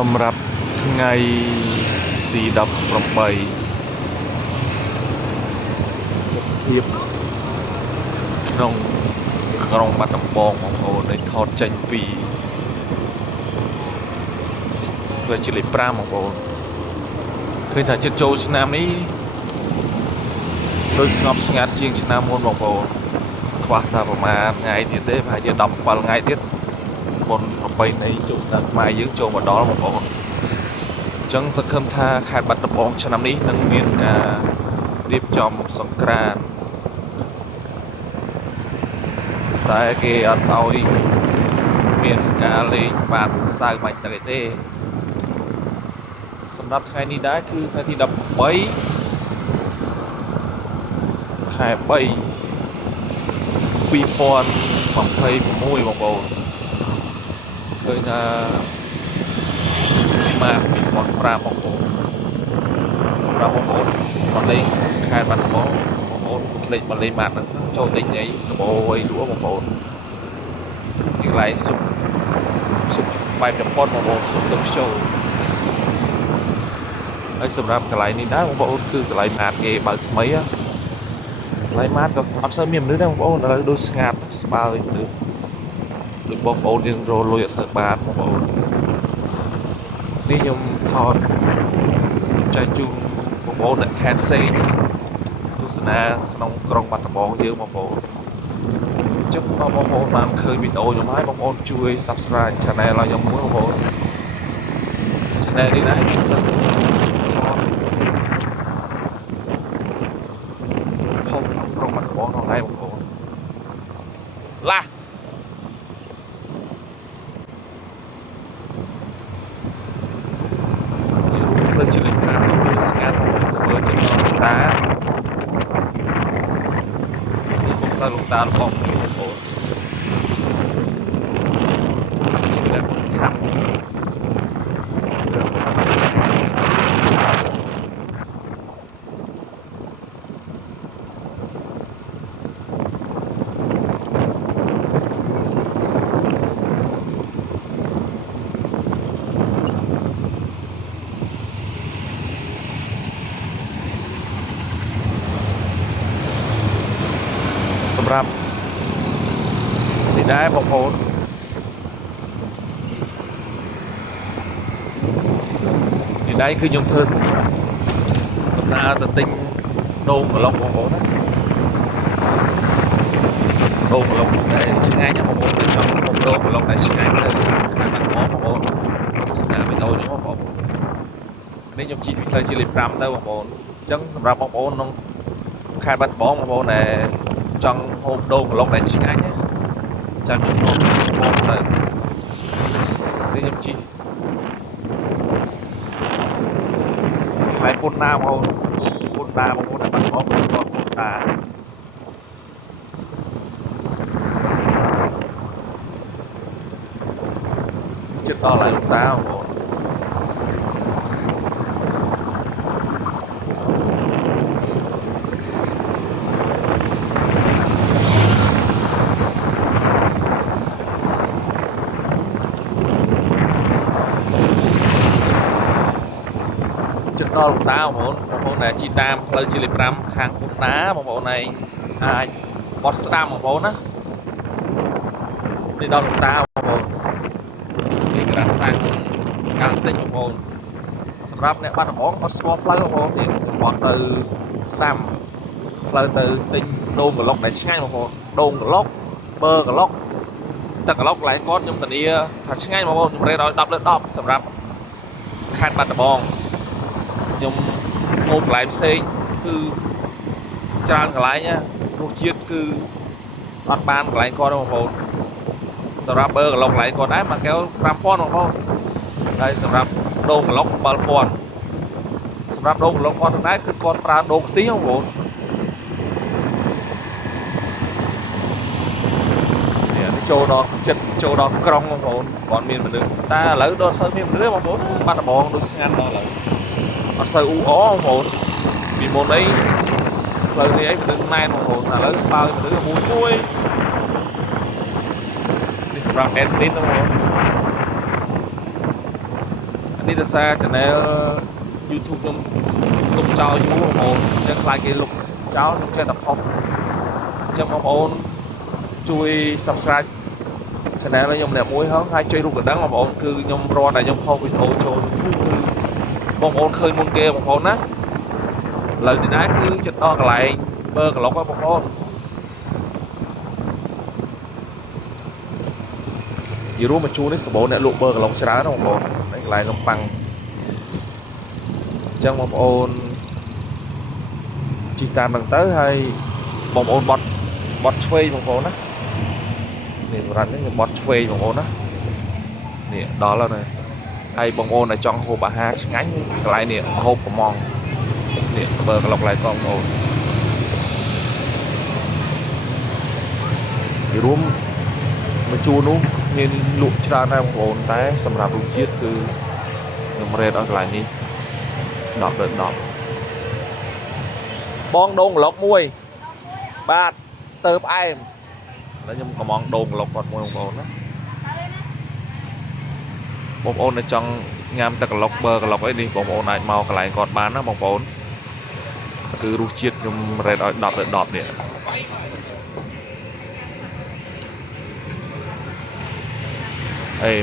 សម្រាប់ថ្ងៃទី18ភាពក្នុងក្រុងបាត់ដំបងបងប្អូនដែលថតចេញពីផ្លូវជាតិលេខ5បងប្អូនឃើញថាចិត្តចូលឆ្នាំនេះដូចស្ងប់ស្ងាត់ជាងឆ្នាំមុនបងប្អូនខ្វះតែប្រហែលថ្ងៃទៀតទេប្រហែលជា17ថ្ងៃទៀតមុនប្រពៃណីចូលឆ្នាំខ្មែរយើងចូលមកដល់បងប្អូនអញ្ចឹងសង្ឃឹមថាខេត្តបាត់ដំបងឆ្នាំនេះនឹងមានការរៀបចំសង្ក្រាន្តតែគេអត់ឲ្យមានការលេងបាតសៅបាច់ទឹកទេសម្រាប់ថ្ងៃនេះដែរគឺថ្ងៃទី18ខែ3 2026បងប្អូនឃើញថាម៉ាក2005បងប្អូនសម្រាប់បងប្អូនមកលេងខេត្តបាត់ដំបងបងប្អូនលេងមកលេងម៉ាកហ្នឹងចូលទិញអីដំបូងអីលក់បងប្អូននេះកន្លែងស៊ុបបែបជប៉ុនបងប្អូនស៊ុបទឹកខ្ជិលហើយសម្រាប់កន្លែងនេះដែរបងប្អូនគឺកន្លែងម៉ាកគេបើកថ្មីកន្លែងម៉ាកក៏អត់សូវមានមនុស្សដែរបងប្អូនឥឡូវដូចស្ងាត់ស្បើយមនុស្សដូចបងប្អូនយើងរលុយអត់សូវបានបងប្អូននេះខ្ញុំថតចែកជូនបងប្អូនអ្នកខេត្តផ្សេងទស្សនាក្នុងក្រុងបាត់ដំបងយើងបងប្អូនជិះបងប្អូនបានឃើញវីដេអូខ្ញុំហើយបងប្អូនជួយ Subscribe Channel ឲ្យខ្ញុំមួយបងប្អូន Channel នេះដែរខ្ញុំថតក្រុងបាត់ដំបងហ្នឹងហើយបងប្អូនឡាលើជិះលេខ5ទៅស្ងាត់ទៅចិត្តដល់តាទៅលោកតារបស់ខ្ញុំបងប្អូននេះវាថាំសម្រាប់នេះដែរបងប្អូននេះដែរគឺខ្ញុំធ្វើដំណើរទៅទិញដូងក្លុកបងប្អូនណាដូងក្លុកដែលឆ្ងាញ់ណាបងប្អូនទៅចង់មកដូងក្លុកដែលឆ្ងាញ់ទៅខាងបាត់បងប្អូនទស្សនាវីដេអូនេះបងប្អូននេះខ្ញុំជិះពីផ្លូវជាតិលេខ5ទៅបងប្អូនអញ្ចឹងសម្រាប់បងប្អូនក្នុងខេត្តបាត់ដំបងបងប្អូនដែលចង់ហូបដូងក្លុកដែលឆ្ងាញ់ណាចាំខ្ញុំនាំបងទៅនេះខ្ញុំជិះហើយពុនណាបងប្អូនពុនតាបងប្អូនដែលបាត់ដំបងស្គាល់ពុនតាចិត្តដល់ហើយពុនតាបងប្អូនដល់លោកតាបងប្អូនដែលជិះតាមផ្លូវជាតិលេខ5ខាងពុនណាបងប្អូនឯងអាចបត់ស្ដាំបងប្អូនណានេះដល់លោកតាបងប្អូននេះក្រាសាំងការទិញបងប្អូនសម្រាប់អ្នកបាត់ដំបងអត់ស្គាល់ផ្លូវបងប្អូននេះបត់ទៅស្ដាំផ្លូវទៅទិញដូងក្លុកដែលឆ្ងាញ់បងប្អូនដូងក្លុកបើក្លុកទឹកក្លុកកន្លែងគាត់ខ្ញុំធានាថាឆ្ងាញ់បងប្អូនខ្ញុំរេតឲ្យ10លើ10សម្រាប់ខេត្តបាត់ដំបងខ្ញុំហូបកន្លែងផ្សេងគឺច្រើនកន្លែងរសជាតិគឺអត់បានកន្លែងគាត់ទេបងប្អូនសម្រាប់បើក្លុកកន្លែងគាត់ដែរមួយកែវ5000បងប្អូនហើយសម្រាប់ដូងក្លុក7000សម្រាប់ដូងក្លុកគាត់ដែរគឺគាត់ប្រើដូងខ្ទិះបងប្អូននេះចូលដល់ចិត្តចូលដល់ក្រុងបងប្អូនគាត់មានមនុស្សតែឥឡូវដល់សូវមានមនុស្សទេបងប្អូនបាត់ដំបងដូចស្ងាត់ដល់ឥឡូវអត់សូវអ៊ូអបងប្អូនពីមុនអីផ្លូវនេះអីមនុស្សណែនបងប្អូនឥឡូវស្បើយមនុស្សមួយនេះសម្រាប់ admin បងប្អូន នេះរសារ channel YouTube ខ្ញុំទុកចោលយូរបងប្អូនចឹងខ្លាចគេលុបចោលខ្ញុំចេះតែផុសអញ្ចឹងបងប្អូនជួយ Subscribe channel ខ្ញុំម្នាក់មួយហ្នឹងហើយចុចរូបកណ្ដឹងបងប្អូនគឺខ្ញុំរាល់តែខ្ញុំផុសវីដេអូចូល YouTube គឺបងប្អូនឃើញមុនគេបងប្អូនណាឥឡូវនេះដែរគឺចិត្តដល់កន្លែងបើក្លុកបងប្អូននិយាយរួមមកជួននេះសម្បូរអ្នកលក់បើក្លុកច្រើនបងប្អូននៅកន្លែងនំប៉័ងអញ្ចឹងបងប្អូនជិះតាមហ្នឹងទៅហើយបងប្អូនបត់ឆ្វេងបងប្អូនណានេះសម្រាប់នេះខ្ញុំបត់ឆ្វេងបងប្អូនណានេះដល់ហើយណាហើយបងប្អូនដែលចង់ហូបអាហារឆ្ងាញ់កន្លែងនេះហូបកំងនេះបើក្លុកឡៃបងប្អូននិយាយរួមមកជួននោះមានលក់ច្រើនដែរបងប្អូនតែសម្រាប់រសជាតិគឺខ្ញុំរ៉េតឲ្យកន្លែងនេះ10 លើ 10បងដូងក្លុកមួយបាទស្ទើផ្អែមแล้วខ្ញុំកំងដូងក្លុកគាត់មួយបងប្អូនណាបងប្អូនដែលចង់ញ៉ាំទឹកក្លុកបើក្លុកអីនេះបងប្អូនអាចមកកន្លែងគាត់បានណាបងប្អូនគឺរសជាតិខ្ញុំរ៉េតឲ្យ10 លើ 10នេះអេ